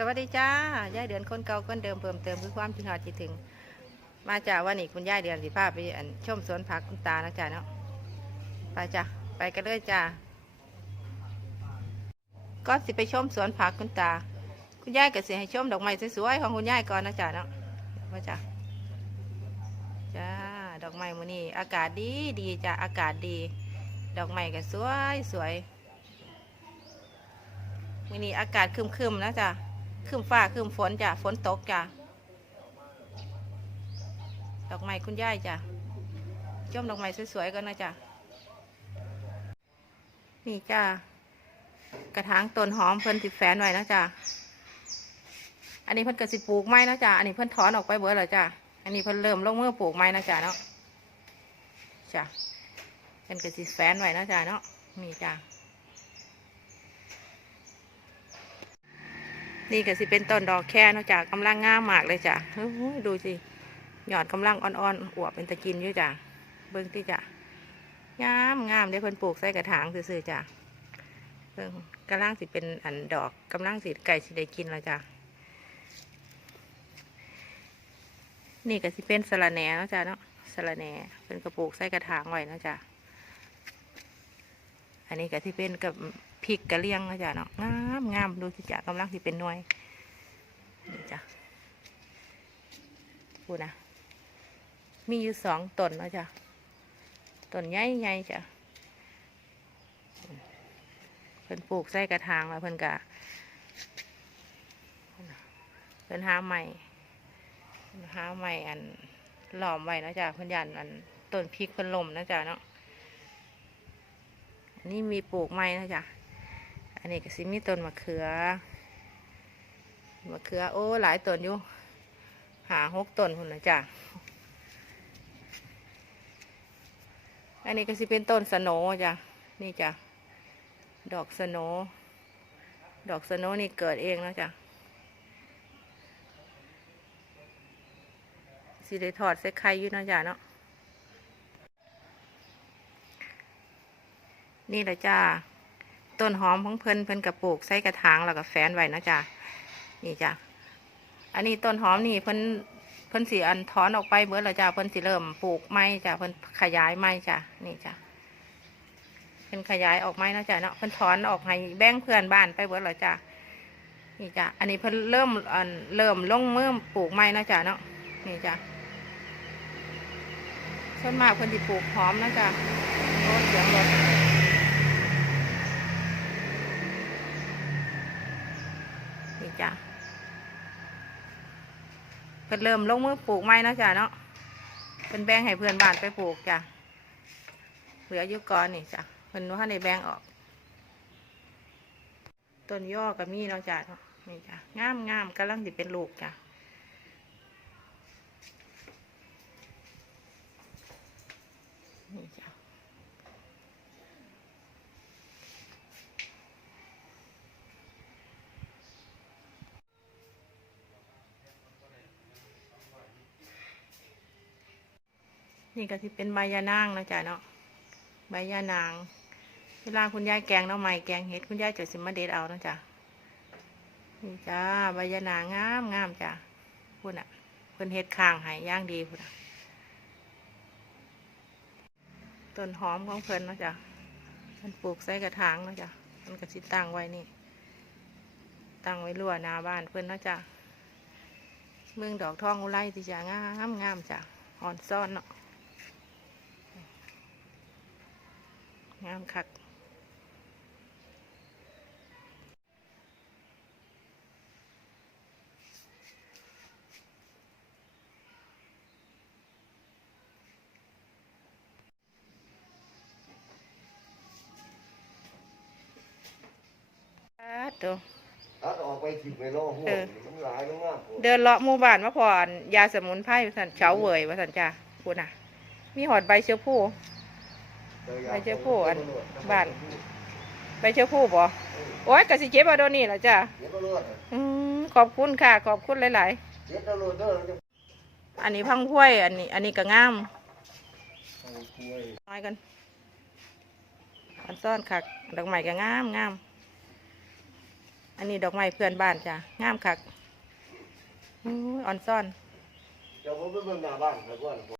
สวัสดีจ้ายายเดือนคนเก่าคนเดิมเพิ่มเติมคือความคิดฮอดคิดถึง มาจากวันนี้คุณยายเดือนสิพาพไปอันชมสวนผักคุณตานะจ้าเนาะไปจ้ะไปกันเลยจ้าก็สิไปชมสวนผักคุณตา คุณยายก็สิให้ชมดอกไม้สวยๆของคุณยายก่อนนะจ้าเนาะว่าจ้ะจ้าดอกไม้มื้อนี้อากาศดีดีจ้ะอากาศดี ดอกไม้ก็สวยสวยมื้อนี้อากาศครึมๆนะจ้ะ ครึมฟ้าครึมฝนจ้ะฝนตกจ้ะดอกไม้คุณยายจ้ะชมดอกไม้สวยๆกันนะจ้ะนี่จ้ะกระถางต้นหอมเพิ่นติดแฝนไว้นะจ้ะอันนี้เพิ่นกระสิปลูกไม้นะจ้ะอันนี้เพิ่นถอนออกไปเบิดแล้วจ้ะอันนี้เพิ่นเริ่มลงมือปลูกไม้นะจ้ะเนาะจ้ะเพิ่นกระสิแฝนไว้นะจ้ะเนาะนี่จ้ะ นี่ก็สิเป็นต้นดอกแค่เนอกจากกำลังงามมากเลยจ้ะโอ้โหดูสิหยอดกำลังอ่อนๆอวบเป็นตะกินอยู่จ้ะเบิ่งที่จ้ะงามงามได้เพิ่นปลูกใส่กระถางซื่อๆจ้ะเบิ่งกำลังสิเป็นอันดอกกำลังสิไก่สิได้กินแล้วจ้ะนี่ก็สิเป็นสะระแหน่เนาะจ้ะเนาะสะระแหน่เป็นกระปลูกใส่กระถางไว้เนาะจ้ะอันนี้ก็สิเป็นกับ พริกกระเลียงนะจ๊ะเนาะงามงามดูสิจ๊ะกำลังที่เป็นหน่วยนี่จ้ะพูนะมีอยู่สองต้นนะจ๊ะต้นใหญ่ใหญ่จ้ะเพิ่นปลูกใส่กระถางแล้วเพิ่นกะเพิ่นหาใหม่เพิ่นหาใหม่อันหลอมไว้นะจ๊ะเพิ่นยันอันต้นพริกเพิ่นลมนะจ๊ะเนาะนนี้มีปลูกไม้นะจ๊ะ อันนี้ก็สิมีต้นมะเขือมะเขือโอ้หลายต้นอยู่หาหกต้นพุ่นนะจ้ะอันนี้ก็สิเป็นต้นสโหนจ้ะนี่จ้ะดอกสโหนดอกสโหนนี่เกิดเองนะจ้ะสิได้ถอดใส่ไข่อยู่นะจ้ะเนาะนี่แหละจ้า ต้นหอมของเพิ่นเพิ่นกระปลูกใส่กระถางแล้วก็แฝนไว้นะจ๊ะนี่จ้ะอันนี้ต้นหอมนี่เพิ่นเพิ่นสีอันถอนออกไปเบิดแล้วจ้ะเพิ่นสิเริ่มปลูกไม้จ้ะเพิ่นขยายไม้จ้ะนี่จ้ะเพิ่นขยายออกไม้นะจ้ะเนาะเพิ่นถอนออกให้แบ่งเพื่อนบ้านไปเบิดแล้วจ้ะนี่จ้ะอันนี้เพิ่นเริ่มอันเริ่มลงเมื่อปลูกไม้นะจ้ะเนาะนี่จ้ะส่วนมากเพิ่นสิปลูกหอมนะจ้ะโอ้เสียงรถ จ้ะเพิ่นเริ่มลงมือปลูกไม้เนาะจ้ะเนาะเพิ่นแบ่งให้เพื่อนบ้านไปปลูกจ้ะเหลืออยู่ก่อนนี่จ้ะเพิ่นว่าในแบ่งออกต้นย่อกับมีเนาะจ้ะนี่จ้ะงามงามกำลังจะเป็นลูกจ้ะนี่จ้ะ นี่ก็ที่เป็นใบยานางนะจ้ะเนาะใบยานาง เวลาคุณยายแกงหน้ำใหม่แกงเห็ดคุณยายจะสิมาเด็ดเอานะจ้ะนี่จ้าใบยานางงามงามจ้ะพุ่นอะเพิ่นเห็ดคางหายย่างดีพุ่นอะต้นหอมของเพิ่นนะจ้ะเพิ่นปลูกใส่กระถางนะจ้ะเพิ่นก็สิตั้งไว้นี่ ตั้งไว้รั่วหน้าบ้านเพิ่นนะจ้ะเมืองดอกทองอุไรที่จ้ะงามงามจ้ะอ่อนซ่อนเนาะ งามคักอ่าตัวตัดออกไปสิบไปโลหัวเออมันหลายแล้วงามเดินเลาะหมู่บ้านมาพอนยาสมุนไพรสันเฉาเวยว่าสันจ้าพูดน่ะ มีหอดใบเชื้อผู้ ไปเจอผู้อันบ้านใบเชื้อผู้บ่โอ้ยกะสิเจ็บเอาโดนนี่แหละจ้าเดี๋ยวก็รอดอะอืมขอบคุณค่ะ ขอบคุณหลายเดี๋ยวก็รอดเด้อจะๆอันนี้พังพ้วยอันนี้ อันนี้ก็งามเอากล้วยน้อยกันอันซ่อนคักดอกไม้ก็งามงามอันนี้ดอกไม้เพื่อนบ้านจ้ะงามคักอู้ยอ่อนซ่อนเดี๋ยวผมไปเบิ่งหน้าบ้านแล้วก่อน